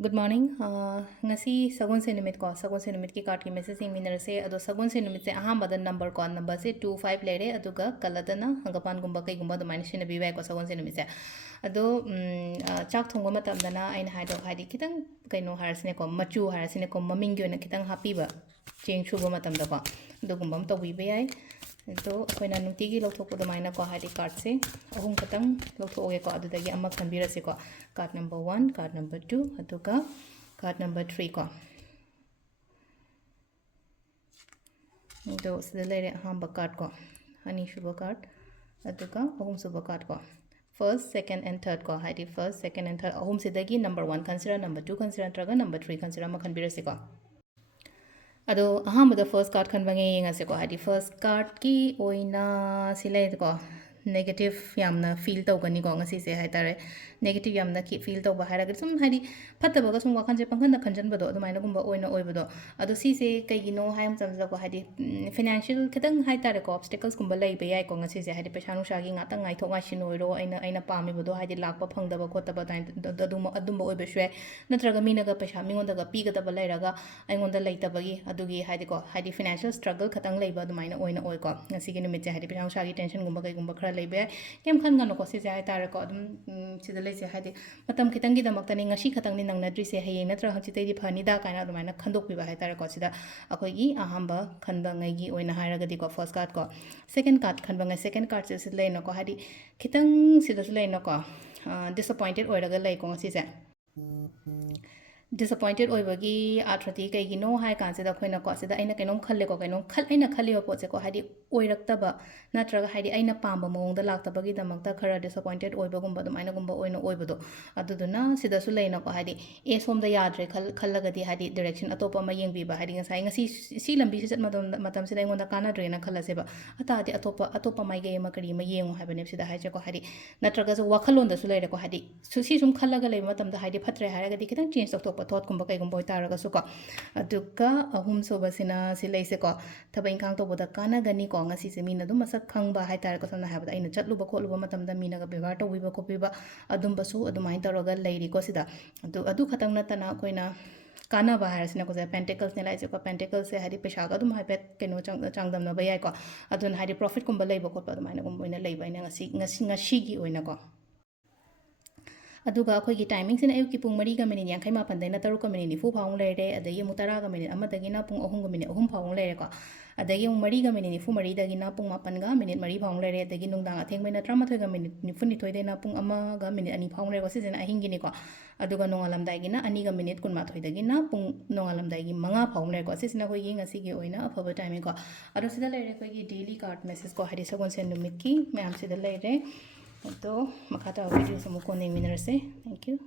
Good morning. Ngasi sagun se numit ko sagun se numit ki card ki message ing minner se ado sagun se numit se aham bada number ko number se 25 lere aduga kaladana hangapan gumba kai gumba dumai shina bi bai ko sagun se numit se ado chak thongba matam dana aina haido haidi kitang kaino harasne ko machu harasne ko maming gi na kitang happy ba cheng chuba matam da ko ado gumba to bi bai तो अखोना नुटीगी लौथोपदो माइना को Hadi card से अहुम खतम लौथोगे को अदुदगी अमा खनबिरसे को card number 1 card number 2 अदुगा कार्ड नंबर 3 को तो सिदा लेरे अहम कार्ड को अनी शुभ कार्ड अदुगा अहुम शुभ कार्ड को फर्स्ट सेकंड एंड थर्ड को हादी फर्स्ट सेकंड एंड थर्ड अहुम सिदागी नंबर 1 कंसीडर नंबर 2 कंसीडर ट्रगा नंबर 3 कंसीडर अमा खनबिरसे को अदो अहमद फर्स्ट कार्ड खनबंगे येंगसे को हादी फर्स्ट कार्ड की ओइना सिले को नेगेटिव यामना फील तौगनी को ngasi से हाइतारे नेगेटिव यामना की फील तौबा हाइराग सुम हादी फतबगा सुम वाखन जे पंखन खनजन बदो अदुमाइना गुंबा ओइना ओइबदो अदो सी से कईगिनो हाइम समझ को हादी फाइनेंशियल खतंग हाइतारे को ऑब्स्टेकल्स गुंबा लैबे याय को ngasi से हादी पैसा नुसागी ngata ngai thok ngai sin oiro aina pami bodo Hadi Lakpa फंगदबा खोतबा ताइन अदुम ओइबे शुए नत्रगा मीनागा पैसा मिंगोंदागा पीगदबा लैरागा आइंगोंदा लैतबगी अदुगी हादी को हादी फाइनेंशियल स्ट्रगल खतंग लैबा अदुमाइना ओइना ओइ को ngasi gi numit se Hadi पैसा नुसागी टेंशन गुंबा कई गुंबा खरा लैबे केम खन गनो को से हाइतारे को अदुम सिदा लैसे हादी मतम खितंगी दमक्तनी ngasi खतंगनी नंगनद्री से हयें नत्र हचितैदी फनीदा काइना अदुमाइना खंदोकपिबा हाइतारे को सिदा अखोगी अहंबा खनबा ngैगी ओइना हाइरागदी को फर्स्ट कार्ड को सेकंड कार्ड खनबा ngai सेकंड कार्ड से लेनो को हादी खितंग सिदा लेनो को डिसअपॉइंटेड ओइरागा लै को ngasi से disappointed ओइबगी आथ्रती कईगिनो हाइ कांसिदा खोइना को सिदा आइना कैनोम खल्ले को कैनोम खल आइना खल्लिबा पोचे को हादी ओइरक्तबा नत्रगा हादी आइना पांबा मोंगदा लाक्तबगी दमक्ता खरा disappointed ओइबगुंबा दमाइना गुंबा ओइना ओइबदो अदुदुना सिदासु लेना को हादी ए सोमदा याद्रे खल्लगदी हादी डायरेक्शन अतोपा मा येंगबिबा हादी ngасai ngasi सी लंबी से चत मतम सिदा इंगोंदा कानाद्रेना खल्लसेबा अतादि अतोपा माइगे मा करी मा येंगो हाबने सिदा हाइचे को हादी नत्रगा जो वाखलोंदा सु लेरे को हादी सुसी सुम खल्लगा लेबा मतमदा हादी फत्रे हारगदी खितंग चेंज तोक थॉट कुंबा कईगुंबा होइतारगसु को अदुगा अहुम सोबसिना सिलैसे को थबैं खांग तोबदा कानागनी को ngasi से मीना दुम मसक खंगबा हाइतार को समना हाबदा आइना चटलुबा खोलुबा मतमदा मीनागा व्यवहार तौबिबा खोपिबा अदुमबसु अदुमाइन तौरगा लैरि को सिदा अदु खतंग नतना कोइना कानाबा हारसिना को पेंटिकल्स ने लाइसे को पेंटिकल्स से हादी पैसा का दुम हाइपेट केनो चांगदम न बयाय को अदुन हादी प्रॉफिट कुंबा लैबा खोपा अदुमाइन गुंबा ओइना लैबा आइना ngasi gi ओइना को अदुगा अखोइगी टाइमिंग सिना अयुकी पुंग 4 गा मिनिट 58 दैना 3 गा मिनिट 9 फाउंग लेरे अदगी मु 10 गा मिनिट अमदगिना पुंग 3 गा मिनिट 3 फाउंग लेरे को अदगी मु 4 गा मिनिट 94 दगिना पुंग 8 गा मिनिट 4 फाउंग लेरे अदगी नुंगदांग अथेंगबैना 13 गा मिनिट 92 दैना पुंग 1 गा मिनिट 2 फाउंग लेरे को सिजना अहिंगिनी को अदुगा नोंगालमदाइगिना 2 गा मिनिट 12 दगिना पुंग नोंगालमदाइगी 5 फाउंग लेरे को सिजना होइगी ngasi ओइना अफबा टाइमिंग को अदो सिदा लेरे कोइगी डेली कार्ड मैसेज को हादी सगोन से नुमित की मैम सिदा लेरे तो मखाता वीडियो से मुको नेमिनर से थैंक यू